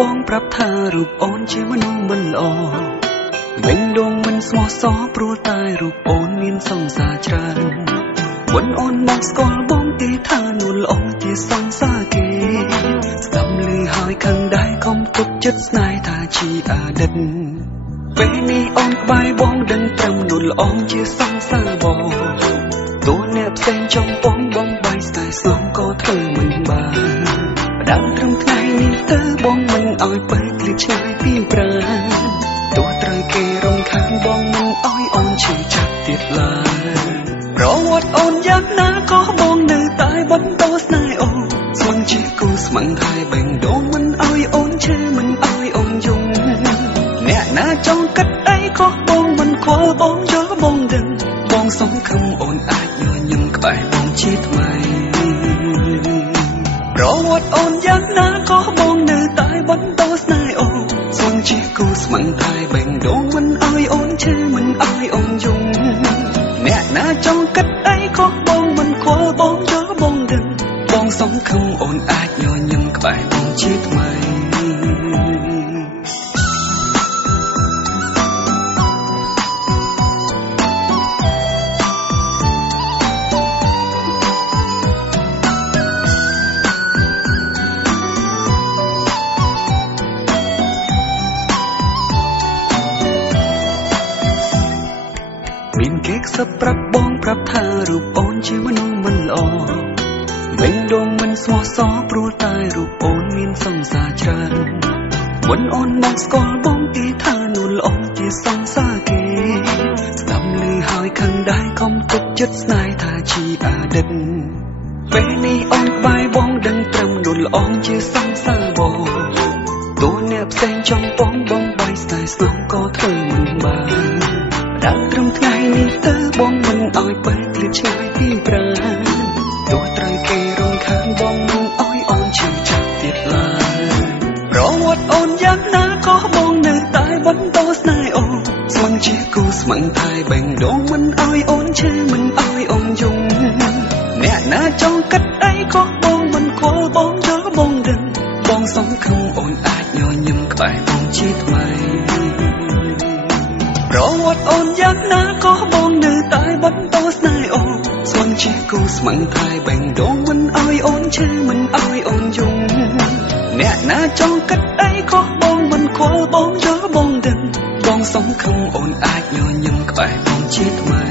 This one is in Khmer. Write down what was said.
បងប្រាប់ថារូបអូនជាមនុស្សមិនល្អវិញដងមិនស្មោះសរព្រោះតែរូបអូនមានសង្សារច្រើនមិនអូនមកស្គាល់បងទេថានួនល្អជាសង្សារគេស្ដាប់ឮហើយខឹងដែរកុំទុកចិត្តស្នេហ៍ថាជាអតីតពេលនេះអូនក្បែរបងដឹងត្រឹមនួនល្អជាសង្សារបងតួអ្នកផ្សេងចង់បងបងបាយស្នេហ៍ស្នងក៏ធ្វើមិនបានដើមត្រឹមថ្ងៃនេះទៅបងមិនអោយបែកឃ្លាតឆ្ងាយពីប្រាណទោះត្រូវគេរំខានបងមិនអោយអូនឈឺចាប់ទៀតឡើយប្រវត្តិអូនយ៉ាងណាក៏បងនៅតែបន្តស្នេហ៍អូនស្មឹងជាគូស្មឹងហើយបេងដូងមិនអោយអូនឈឺមិនអោយអូនយំអ្នកណាចង់គិតអីក៏បងមិនខ្វល់បងយល់បងដឹងបងសង្ឃឹមអូនអាចញញឹមក្បែរបងជាថ្មីប្រវត្តិអូនយ៉ាងណាក៏បងនៅតែបន្តស្នេហ៍អូនស្មឹងជាគូស្មឹងហើយបេងដូងមិនអោយអូនឈឺមិនអោយអូនយំអ្នកណាចង់គិតអីក៏បងមិនខ្វល់បងយល់បងដឹងបងសង្ឃឹមអូនអាចញញឹមក្បែរបងជាថ្មីមានគេខ្សឹបប្រាប់បងប្រាប់ថារូបអូនជាមនុស្សមិនល្អវិញដងមិនស្មោះសរព្រោះតែរូបអូនមានសង្សារច្រើនមិនអូនមកស្គាល់បងទេថានួនល្អជាសង្សារគេស្ដាប់ឮហើយខឹងដែរកុំទុកចិត្តស្នេហ៍ថាជាអតីតពេលនេះអូនក្បែរបងដឹងត្រឹមនួនល្អជាសង្សារបងតួអ្នកផ្សេងចង់បងបងបាយស្នេហ៍ស្នងក៏ធ្វើមិនបានដើមត្រឹមថ្ងៃនេះទៅបងមិនអោយបែកឃ្លាតឆ្ងាយពីប្រាណទោះត្រូវគេរំខានបងមិនអោយអូនឈឺចាប់ទៀតឡើយប្រវត្តិអូនយ៉ាងណាក៏បងនៅតែបន្តស្នេហ៍អូនស្មឹងជាគូស្មឹងហើយបេងដូងមិនអោយអូនឈឺមិនអោយអូនយំអ្នកណាចង់គិតអីក៏បងមិនខ្វល់បងយល់បងដឹងបងសង្ឃឹមអូនអាចញញឹមក្បែរបងជាថ្មីប្រវត្តិអូនយ៉ាងណាក៏បងនៅតែបន្តស្នេហ៍អូនស្មឹងជាគូស្មឹងហើយបេងដូងមិនអោយអូនឈឺមិនអោយអូនយំអ្នកណាចង់គិតអីក៏បងមិនខ្វល់បងយល់បងដឹងបងសង្ឃឹមអូនអាចញញឹមក្បែរបងជាថ្មី